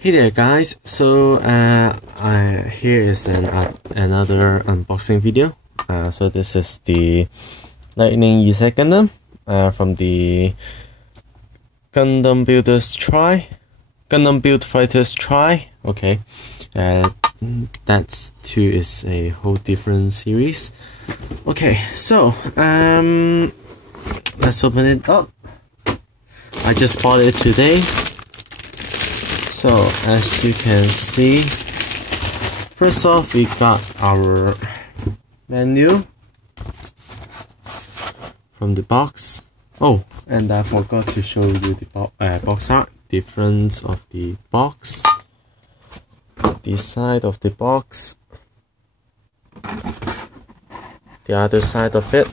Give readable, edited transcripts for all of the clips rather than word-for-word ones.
Hey there guys, so here is another unboxing video. So this is the Lightning EZ Gundam from the Gundam Build Fighters Try. Okay, that too is a whole different series. Okay, so let's open it up. I just bought it today. So as you can see, first off we got our menu from the box. Oh, and I forgot to show you the box art. The front of the box, the side of the box, the other side of it,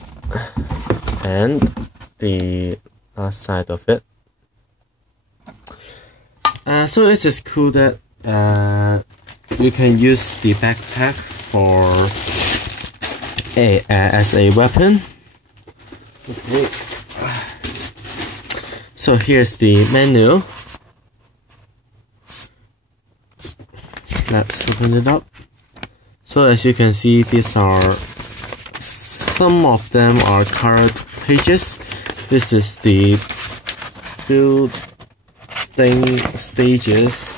and the last side of it. So it is cool that you can use the backpack for as a weapon. Okay. So here's the menu. Let's open it up. So as you can see, these are some of them are colored pages. This is the build stages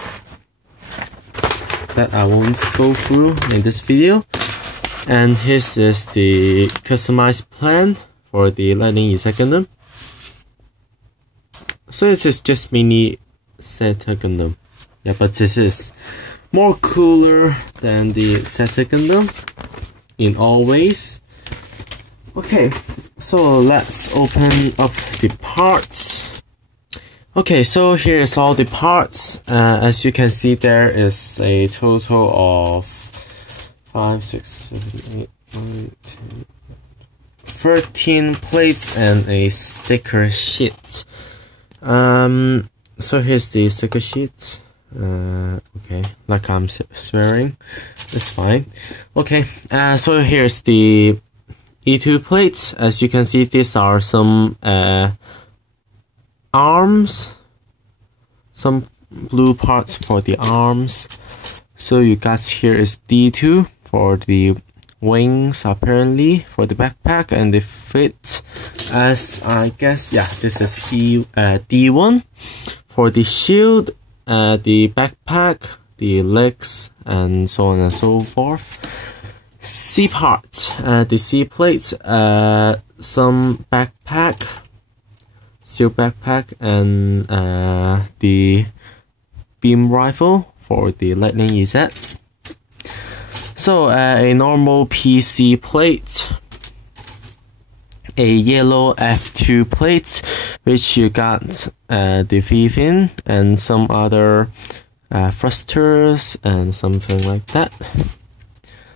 that I won't go through in this video, and this is the customized plan for the Lightning EZ Gundam. So this is just mini Zeta Gundam, yeah, but this is more cooler than the Zeta Gundam in all ways. Okay, so let's open up the parts. Okay, so here's all the parts. As you can see, there is a total of 13 plates and a sticker sheet. So here's the sticker sheet. Okay, like I'm swearing, it's fine. Okay, so here's the E2 plates. As you can see, these are some arms, some blue parts for the arms. So you got here is D2 for the wings, apparently for the backpack, and the fit, as I guess, yeah, this is D1 for the shield, the backpack, the legs, and so on and so forth. C parts, the C plates, some backpack, steel backpack, and the beam rifle for the Lightning EZ. So a normal PC plate, a yellow F2 plate, which you got the Vivin and some other thrusters and something like that.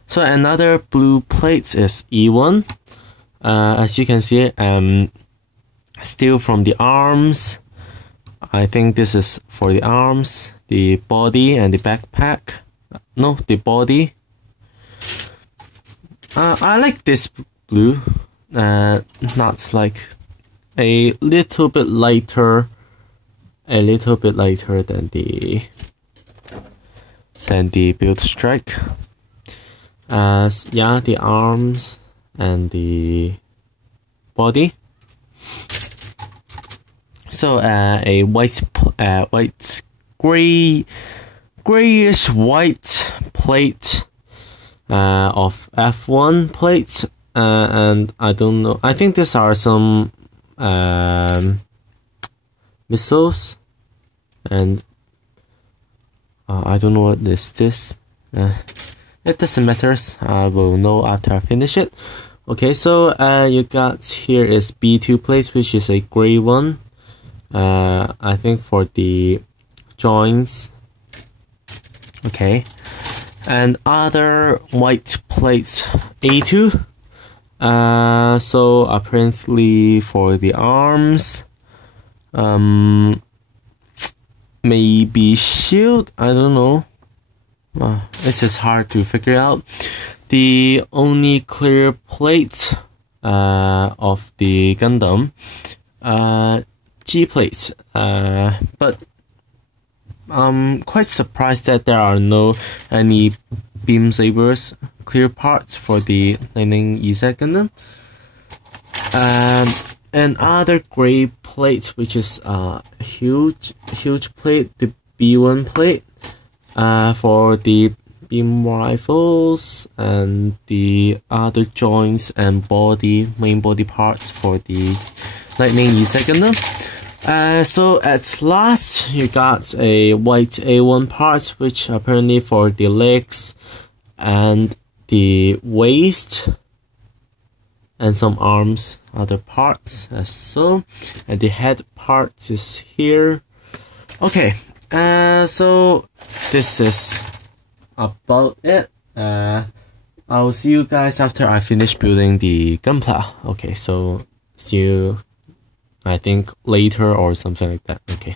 So another blue plate is E1. As you can see, still from the arms. I think this is for the arms, the body, and the backpack. No, the body. I like this blue. Not like a little bit lighter than the build strike. Yeah, the arms and the body. So a grayish white plate of F1 plates, and I don't know. I think these are some missiles, and I don't know what is this. It doesn't matter. I will know after I finish it. Okay, so you got here is B2 plates, which is a gray one. I think for the joints. Okay, and other white plates A2. So apparently for the arms, maybe shield. I don't know. This is hard to figure out. The only clear plate of the Gundam, G plates, but I'm quite surprised that there are no any beam sabers clear parts for the Lightning EZ Gundam. And other gray plate, which is a huge plate, the B1 plate, for the beam rifles and the other joints and main body parts for the Lightning EZ Gundam. So at last you got a white A1 part, which apparently for the legs and the waist and some arms, other parts as so, and the head part is here. Okay, so this is about it. I'll see you guys after I finish building the gunpla. Okay, so see you I think later or something like that. Okay.